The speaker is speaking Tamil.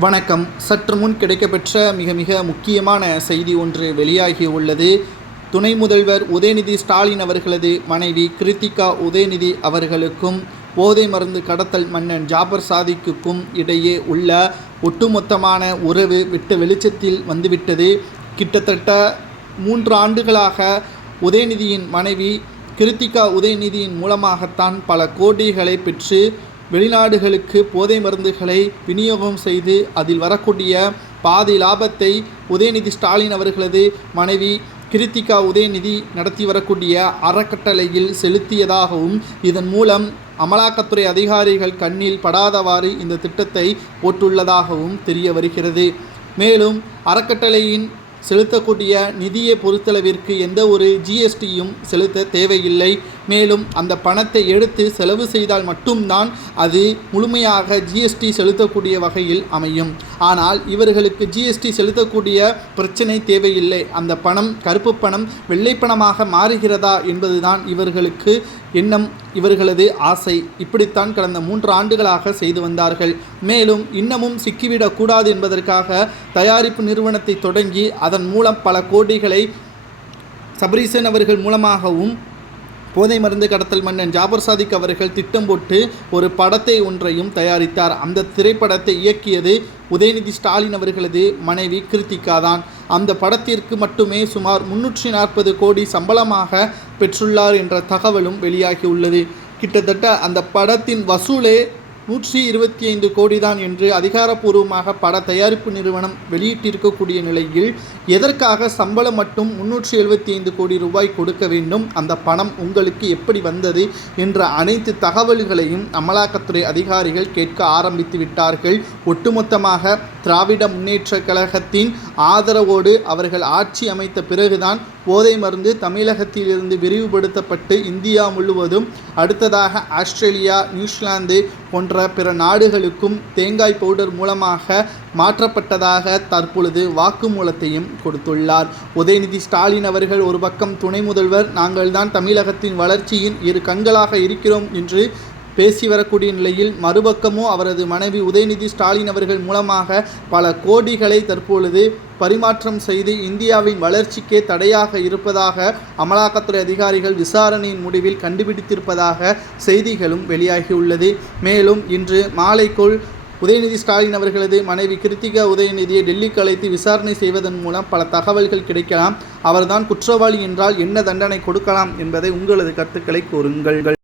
வணக்கம். சற்று முன் கிடைக்கப்பெற்ற மிக மிக முக்கியமான செய்தி ஒன்று வெளியாகி உள்ளது. துணை முதல்வர் உதயநிதி ஸ்டாலின் அவர்களது மனைவி கிருத்திகா உதயநிதி அவர்களுக்கும் போதை மருந்து கடத்தல் மன்னன் ஜாபர் சாதிக்குக்கும் இடையே உள்ள ஒட்டுமொத்தமான உறவு விட்டு வெளிச்சத்தில் வந்துவிட்டது. கிட்டத்தட்ட மூன்று ஆண்டுகளாக உதயநிதியின் மனைவி கிருத்திகா உதயநிதியின் மூலமாகத்தான் பல கோடிகளை பெற்று வெளிநாடுகளுக்கு போதை மருந்துகளை விநியோகம் செய்து அதில் வரக்கூடிய பாதி லாபத்தை உதயநிதி ஸ்டாலின் அவர்களது மனைவி கிருத்திகா உதயநிதி நடத்தி வரக்கூடிய அறக்கட்டளையில் செலுத்தியதாகவும் இதன் மூலம் அமலாக்கத்துறை அதிகாரிகள் கண்ணில் படாதவாறு இந்த திட்டத்தை போட்டுள்ளதாகவும் தெரிய வருகிறது. மேலும் அறக்கட்டளையின் செலுத்தக்கூடிய நிதியை பொறுத்தளவிற்கு எந்த ஒரு ஜிஎஸ்டியும் செலுத்த தேவையில்லை. மேலும் அந்த பணத்தை எடுத்து செலவு செய்தால் மட்டும்தான் அது முழுமையாக ஜிஎஸ்டி செலுத்தக்கூடிய வகையில் அமையும். ஆனால் இவர்களுக்கு ஜிஎஸ்டி செலுத்தக்கூடிய பிரச்சனை தேவையில்லை. அந்த பணம் கருப்பு பணம் வெள்ளை பணமாக மாறுகிறதா என்பதுதான் இவர்களுக்கு எண்ணம் இவர்களது ஆசை. இப்படித்தான் கடந்த மூன்று ஆண்டுகளாக செய்து வந்தார்கள். மேலும் இன்னமும் சிக்கிவிடக்கூடாது என்பதற்காக தயாரிப்பு நிறுவனத்தை தொடங்கி அதன் மூலம் பல கோடிகளை சபரீசன் அவர்கள் மூலமாகவும் போதை மருந்து கடத்தல் மன்னன் ஜாபர் சாதிக் அவர்கள் திட்டம் போட்டு ஒரு படத்தை ஒன்றையும் தயாரித்தார். அந்த திரைப்படத்தை இயக்கியது உதயநிதி ஸ்டாலின் அவர்களது மனைவி கிருத்திகா தான் அந்த படத்திற்கு மட்டுமே சுமார் முன்னூற்றி நாற்பது கோடி சம்பளமாக பெற்றுள்ளார் என்ற தகவலும் வெளியாகியுள்ளது கிட்டத்தட்ட அந்த படத்தின் வசூலே நூற்றி இருபத்தி ஐந்து கோடி தான் என்று அதிகாரப்பூர்வமாக பட தயாரிப்பு நிறுவனம் வெளியிட்டிருக்கக்கூடிய நிலையில் எதற்காக சம்பளம் மட்டும் முன்னூற்றி எழுபத்தி ஐந்து கோடி ரூபாய் கொடுக்க வேண்டும்? அந்த பணம் உங்களுக்கு எப்படி வந்தது? என்ற அனைத்து தகவல்களையும் அமலாக்கத்துறை அதிகாரிகள் கேட்க ஆரம்பித்து விட்டார்கள். ஒட்டுமொத்தமாக திராவிட முன்னேற்ற கழகத்தின் ஆதரவோடு அவர்கள் ஆட்சி அமைத்த பிறகுதான் போதை மருந்து தமிழகத்திலிருந்து விரிவுபடுத்தப்பட்டு இந்தியா முழுவதும் அடுத்ததாக ஆஸ்திரேலியா நியூசிலாந்து போன்ற பிற நாடுகளுக்கும் தேங்காய் பவுடர் மூலமாக மாற்றப்பட்டதாக தற்பொழுது வாக்குமூலத்தையும் கொடுத்துள்ளார். உதயநிதி ஸ்டாலின் அவர்கள் ஒரு பக்கம் துணை முதல்வர் நாங்கள்தான் தமிழகத்தின் வளர்ச்சியின் இரு கண்களாக இருக்கிறோம் என்று பேசி வரக்கூடிய நிலையில் மறுபக்கமோ அவரது மனைவி உதயநிதி ஸ்டாலின் அவர்கள் மூலமாக பல கோடிகளை தற்பொழுது பரிமாற்றம் செய்து இந்தியாவின் வளர்ச்சிக்கே தடையாக இருப்பதாக அமலாக்கத்துறை அதிகாரிகள் விசாரணையின் முடிவில் கண்டுபிடித்திருப்பதாக செய்திகளும் வெளியாகியுள்ளது. மேலும் இன்று மாலைக்குள் உதயநிதி ஸ்டாலின் அவர்களது மனைவி கிருத்திகா உதயநிதியை டெல்லிக்கு அழைத்து விசாரணை செய்வதன் மூலம் பல தகவல்கள் கிடைக்கலாம். அவர்தான் குற்றவாளி என்றால் என்ன தண்டனை கொடுக்கலாம் என்பதை உங்களது கருத்துக்களை கூறுங்கள்.